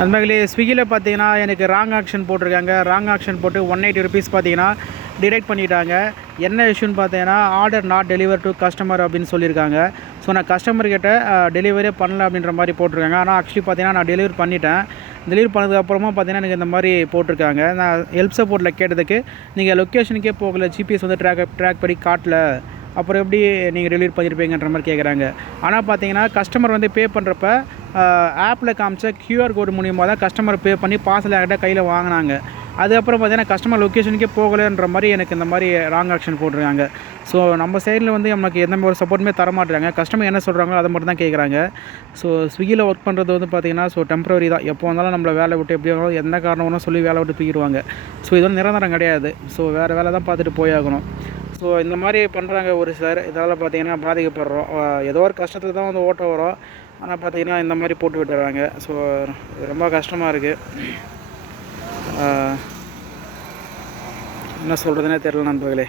நண்பர்களே, ஸ்விக்கியில் பார்த்தீங்கன்னா எனக்கு ராங் ஆக்ஷன் போட்டிருக்காங்க. ராங் ஆக்ஷன் போட்டு 180 ருபீஸ் பார்த்தீங்கன்னா டிடெக்ட் பண்ணிட்டாங்க. என்ன இஷ்யூன்னு பார்த்தீங்கன்னா order not deliver to customer அப்படின்னு சொல்லியிருக்காங்க. ஸோ நான் கஸ்டமர்கிட்ட டெலிவரியே பண்ணல அப்படின்ற மாதிரி போட்டிருக்காங்க. ஆனால் ஆக்சுவலி பார்த்தீங்கன்னா நான் டெலிவரி பண்ணிட்டேன். டெலிவரி பண்ணதுக்கப்புறமா பார்த்தீங்கன்னா எனக்கு இந்த மாதிரி போட்டிருக்காங்க. நான் ஹெல்ப் சப்போர்ட்டில் கேட்டதுக்கு நீங்கள் லொக்கேஷனுக்கே போகல, ஜிபிஎஸ் வந்து ட்ராக் பண்ணி காட்டல, அப்புறம் எப்படி நீங்கள் டெலிவரி பண்ணியிருப்பீங்கன்ற மாதிரி கேட்குறாங்க. ஆனால் பார்த்தீங்கன்னா கஸ்டமர் வந்து பே பண்ணுறப்ப ஆப்பில் காமிச்ச QR கோடு மூலியமாக தான் கஸ்டமர் பே பண்ணி பார்சல் என்கிட்ட கையில் வாங்கினாங்க. அதுக்கப்புறம் பார்த்தீங்கன்னா கஸ்டமர் லொக்கேஷனுக்கே போகலைன்ற மாதிரி எனக்கு இந்த மாதிரி ராங் ஆக்ஷன் போட்டிருக்காங்க. ஸோ நம்ம சைடில் வந்து நமக்கு எந்த ஒரு சப்போர்ட்டுமே தர மாட்டேறாங்க. கஸ்டமர் என்ன சொல்கிறாங்களோ அதை மட்டும் தான் கேட்குறாங்க. ஸோ ஸ்விக்கியில் ஒர்க் பண்ணுறது வந்து பார்த்திங்கன்னா டெம்பரரி தான். எப்போ வந்தாலும் நம்மளை வேலை விட்டு எப்படி இருந்தாலும் எந்த காரணம்னு சொல்லி வேலை விட்டு தூக்கிடுவாங்க. ஸோ இது வந்து நிரந்தரம் கிடையாது. ஸோ வேறு வேலை தான் பார்த்துட்டு போயாகணும். ஸோ இந்த மாதிரி பண்ணுறாங்க ஒரு சிலர். இதனால் பார்த்திங்கன்னா பாதிக்கப்படுறோம். ஏதோ ஒரு கஷ்டத்துக்கு தான் வந்து ஓட்ட வரும். ஆனால் பார்த்திங்கன்னா இந்த மாதிரி போட்டு விட்டுறாங்க. ஸோ ரொம்ப கஷ்டமாக இருக்குது. என்ன சொல்கிறதுனே தெரியல நண்பர்களே.